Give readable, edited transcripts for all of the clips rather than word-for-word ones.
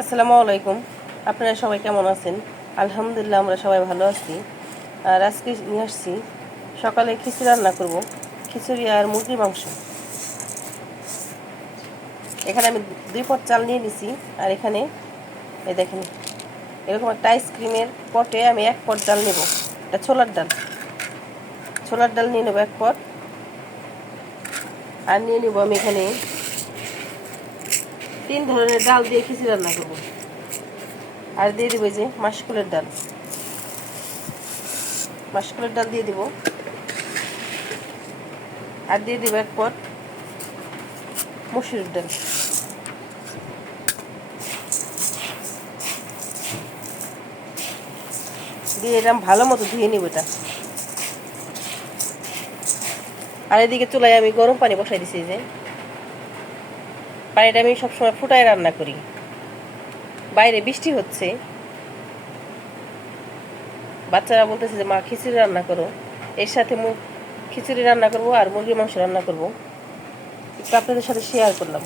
আসসালামু আলাইকুম। আপনারা সবাই কেমন আছেন? আলহামদুলিল্লাহ আমরা সবাই ভালো আছি। আর আজকে নিয়ে আসছি সকালে খিচুড়ি রান্না করব, খিচুড়ি আর মুরগির মাংস। এখানে আমি 2 পট চাল নিয়ে নিছি। আর এখানে এই দেখেন এরকম একটা আইসক্রিমের পটে আমি 1 পট ডাল নেব। এটা ছোলার ডাল নিয়ে নেব 1 পট। আর নিয়ে নেব আমি এখানে 3 ধরনের ডাল দিয়ে খিচুড়ি রান্না করব। আর দিয়ে দেবো যে মাসকলাইয়ের ডাল দিয়ে দিব। আর দিয়ে দিব 1 পট মসুরের ডাল। দিয়ে এরকম ভালো মতো ধুয়ে নিব এটা। আর এদিকে চুলায় আমি গরম পানি বসাই দিছি। যে পানিটা আমি সবসময় ফুটায় রান্না করি। বাইরে বৃষ্টি হচ্ছে, বাচ্চারা বলতেছে যে মা খিচুড়ি রান্না করো। এর সাথে খিচুড়ি রান্না করব আর মুরগির মাংস রান্না করব। একটু আপনাদের সাথে শেয়ার করলাম।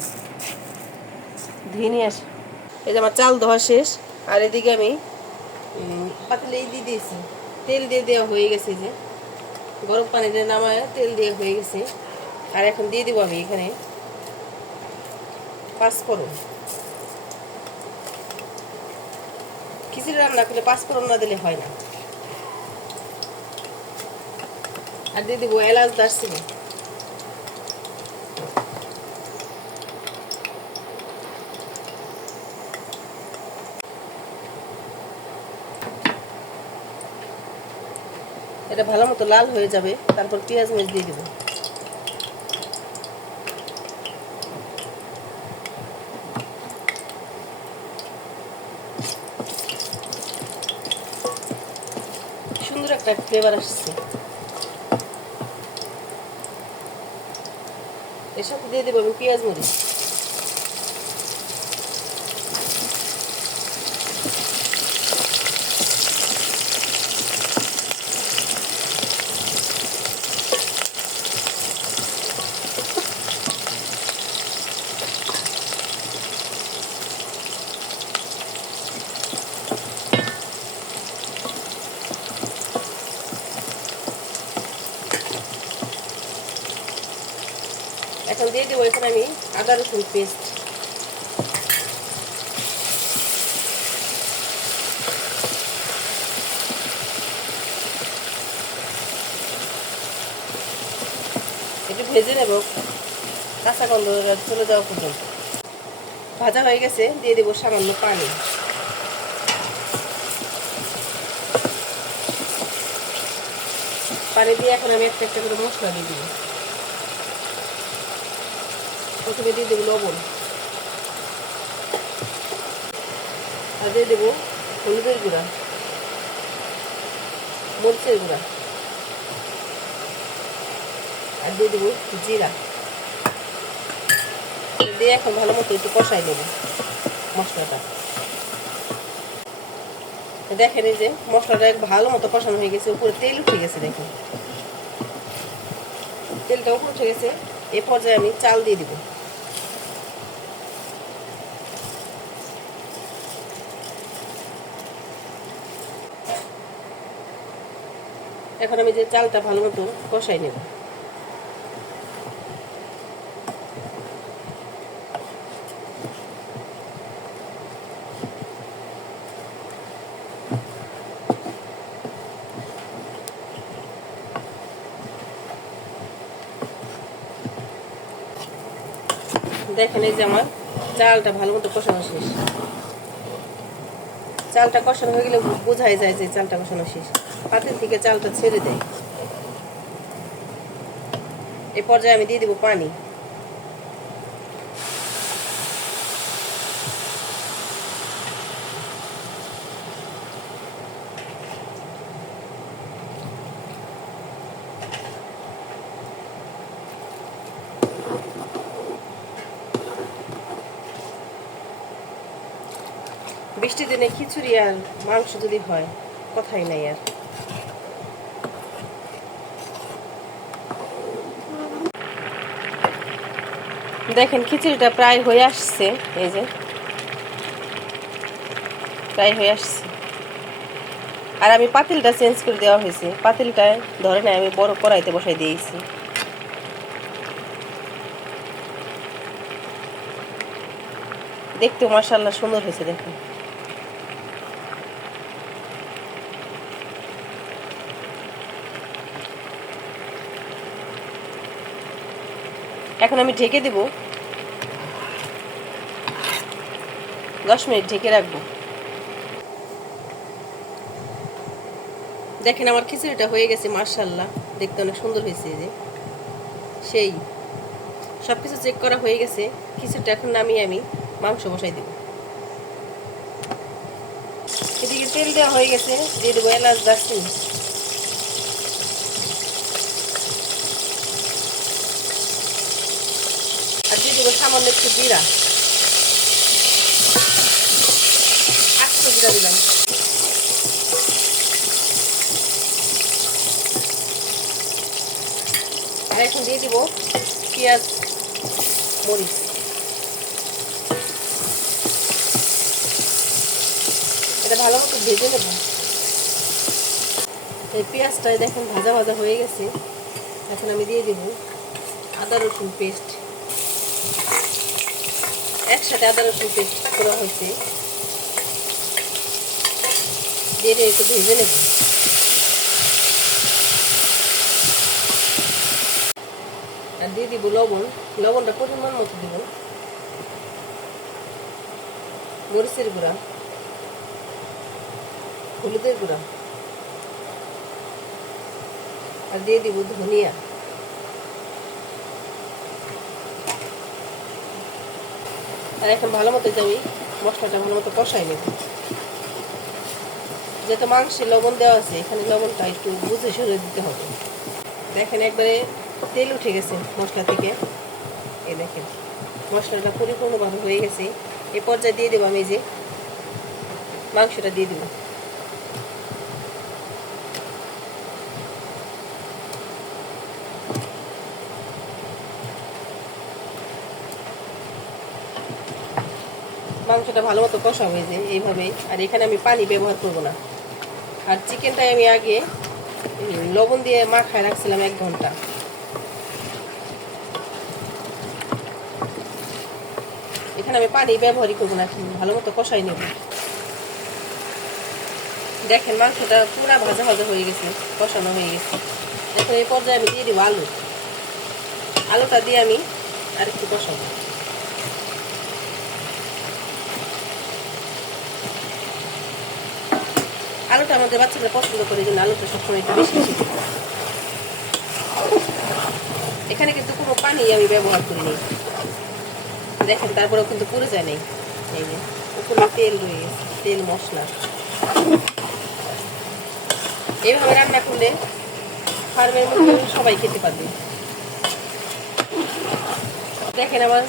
ধুয়ে নিয়ে আস। এই যে আমার চাল ধোয়া শেষ। আর এদিকে আমি পাতিলে দিয়ে দিয়েছি, তেল দিয়ে দেওয়া হয়ে গেছে। যে গরম পানি দিয়ে নামায় তেল দিয়ে হয়ে গেছে। আর এখন দিয়ে দিব আমি এখানে 5 ফোড়ন। খিচুড়ি রান্না করলে 5 ফোড়ন না দিলে হয় না। আর দিয়ে দিব এলাচ, দারচিনি। এটা ভালো মতো লাল হয়ে যাবে, তারপর পেঁয়াজ মরিচ দিয়ে দিব। সুন্দর একটা ফ্লেভার আসছে। এর সাথে দিয়ে দেবো আমি পেঁয়াজ মরিচ। এখন দিয়ে দেবো এখানে আমি আদা রসুন পেস্ট। একটু ভেজে নেব কাঁচা গন্ধ চলে যাওয়া পর্যন্ত। ভাজা হয়ে গেছে, দিয়ে দেবো সামান্য পানি। পানি দিয়ে এখন আমি একটা একটা করে মশলা দিয়ে দিব। প্রথমে দিয়ে দেবো লবণ, আর দিয়ে দেবো হলুদের গুঁড়া, মরিচের গুঁড়া, আর দিয়ে দেবো জিরা। দিয়ে এখন ভালো মতো একটু কষাই নেব মশলাটা। দেখেন এই যে মশলাটা ভালো মতো কষানো হয়ে গেছে, উপরে তেল উঠে গেছে। দেখুন তেলটা উপরে উঠে গেছে। এ পর্যায়ে আমি চাল দিয়ে দিব। এখন আমি যে চালটা ভালো মতো কষাই নেব। দেখেন এই যে আমার চালটা ভালো মতো কষানো শেষ। চালটা কষানো হয়ে গেলে বোঝাই যায় যে চালটা কষানো শেষ। পাতিল থেকে চালটা ছেড়ে দেয়। এ পর্যায়ে আমি দিয়ে দেবো পানি। বৃষ্টির দিনে খিচুড়ি আর মাংস যদি হয় কথাই নাই আর। দেখেন খিচুড়িটা প্রায় হয়ে আসছে। এই যে প্রায় হয়ে আসছে। আর আমি পাতিলটা চেঞ্জ করে দেওয়া হয়েছে, পাতিলটায় ধরে না, আমি বড় কড়াইতে বসাই দিয়েছি। দেখতে মাশাআল্লাহ সুন্দর হয়েছে দেখুন। এখন আমি ঢেকে দেব, 10 মিনিট ঢেকে রাখবো। দেখেন আমার খিচুড়িটা হয়ে গেছে মাশাআল্লাহ, দেখতে অনেক সুন্দর হয়েছে। যে সেই সব কিছু চেক করা হয়ে গেছে। খিচুড়িটা এখন নামিয়ে আমি মাংস বসাই দেব। এদিকে তেল দেওয়া হয়ে গেছে, দিয়ে দেবো এলাচ, দারচিনি। আর দিয়ে দেবো সামান্য একটু জিরা, আস্ত জিরা দিলাম। আর এখন দিয়ে দিব পেঁয়াজ, মরিচ। এটা ভালো মতো ভেজে নেব। এই পেঁয়াজটা দেখুন ভাজা ভাজা হয়ে গেছে। এখন আমি দিয়ে দিব আদা রসুন পেস্ট। একসাথে আদা রসুন পেস্ট করা হয়েছে, দিয়ে একটু ভেজে নেব। আর দিয়ে দিব লবণ, লবণটা পরিমাণ মতো দিব। মরিচের গুঁড়া, হলুদের গুঁড়া, আর দিয়ে দিব ধনিয়া। আর এখন ভালো মতো আমি মশলাটা ভালো মতো কষাই নেব। যেহেতু মাংসে লবণ দেওয়া আছে, এখানে লবণটা একটু বুঝে সরে দিতে হবে। দেখেন একবারে তেল উঠে গেছে মশলা থেকে। এই দেখেন মশলাটা পরিপূর্ণভাবে হয়ে গেছে। এই পর্যায়ে দিয়ে দেবো আমি যে মাংসটা দিয়ে দেবো। মাংসটা ভালো মতো কষা হয়ে যায় এইভাবে। আর এখানে আমি পানি ব্যবহার করব না। আর চিকেনটাই আমি আগে লবণ দিয়ে মাখায় রাখছিলাম 1 ঘন্টা। এখানে আমি পানি ব্যবহারই করবো না, ভালো মতো কষাই নেব। দেখেন মাংসটা পুরা ভাজা ভাজা হয়ে গেছে, কষানো হয়ে গেছে। এখন এই পর্যায়ে আমি দিয়ে দেবো আলু। আলুটা দিয়ে আমি আর একটু কষাবো। আলুটা আমাদের বাচ্চারা পছন্দ করে, এই জন্য আলুটা সবসময় একটু বেশি বেশি দিই। এখানে কিন্তু কোনো পানি আমি ব্যবহার করিনি। দেখেন তারপরেও কিন্তু পুড়ে যায় নাই। এই যে উপরে তেল রয়ে গেছে, তেল মশলা। এইভাবে রান্না করলে ফার্মের মধ্যে সবাই খেতে পারবে। দেখেন আমার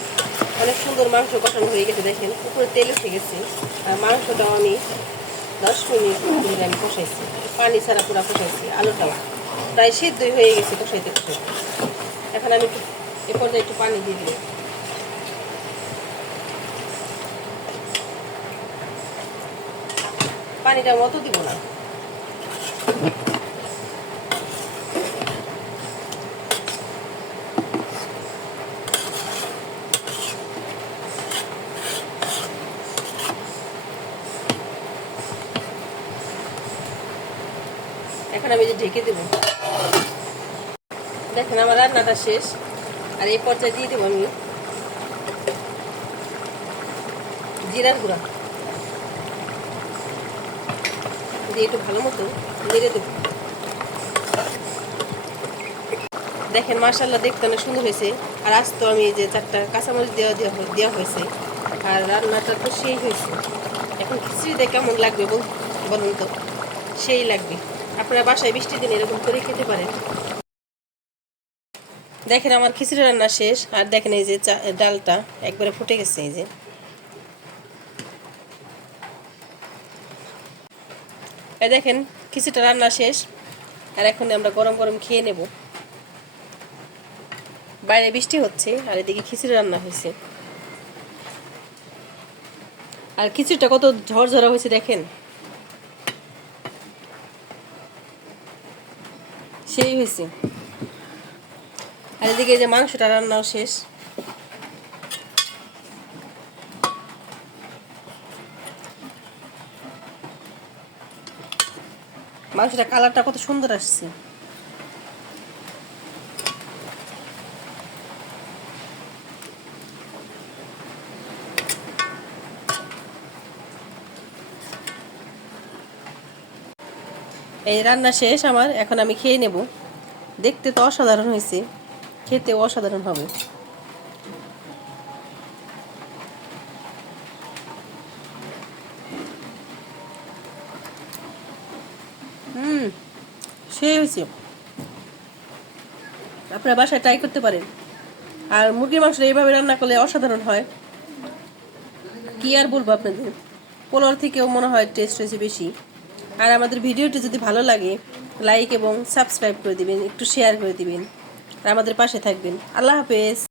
অনেক সুন্দর মাংস কষানো হয়ে গেছে। দেখেন উপরে তেল উঠে গেছে। আর মাংসটাও আমি 10 মিনিট ধরে আমি কষাইছি, পানি ছাড়া পুরো কষাইছি। আলুটাও প্রায় সিদ্ধই হয়ে গেছে কষাইতে কষাইতে। এখন আমি এ পর্যায়ে একটু পানি দিয়ে দিই। পানিটা মত দিব না। এখন আমি যে ঢেকে দেব। দেখেন আমার রান্নাটা শেষ। আর এই পর্যায়ে দিয়ে দেবো আমি জিরার গুঁড়া, দিয়ে একটু ভালো মতো নেড়ে দেবো। দেখেন মাশাআল্লাহ দেখতে অনেক সুন্দর হয়েছে। আর আজ তো আমি যে 4টা কাঁচামরিচ দেওয়া হয়েছে। আর রান্নাটা তো সেই হয়েছে। এখন খিচুড়িতে কেমন লাগবে বলুন তো? সেই লাগবে। আপনারা বাসায় বৃষ্টির দিন এরকম করে খেতে পারেন। দেখেন আমার খিচুড়ি রান্না শেষ। আর দেখেন এই যে ডালটা একবারে ফুটে গেছে। এই যে দেখেন খিচুড়িটা রান্না শেষ। আর এখন আমরা গরম গরম খেয়ে নেব। বাইরে বৃষ্টি হচ্ছে আর এদিকে খিচুড়ি রান্না হয়েছে। আর খিচুড়িটা কত ঝরঝরা হয়েছে দেখেন, সেই হয়েছে। আর এদিকে যে মাংসটা রান্নাও শেষ। মাংসটা কালারটা কত সুন্দর আসছে। এই রান্না শেষ আমার, এখন আমি খেয়ে নেব। দেখতে তো অসাধারণ হয়েছে, খেতেও অসাধারণ হবে। সেই হয়েছে, আপনারা বাসায় ট্রাই করতে পারেন। আর মুরগির মাংসটা এইভাবে রান্না করলে অসাধারণ হয়, কি আর বলবো আপনাদের। পোলাওর থেকেও মনে হয় টেস্ট হয়েছে বেশি। আর আমাদের ভিডিওটি যদি ভালো লাগে, লাইক এবং সাবস্ক্রাইব করে দিবেন, একটু শেয়ার করে দিবেন, আর আমাদের পাশে থাকবেন। আল্লাহ হাফেজ।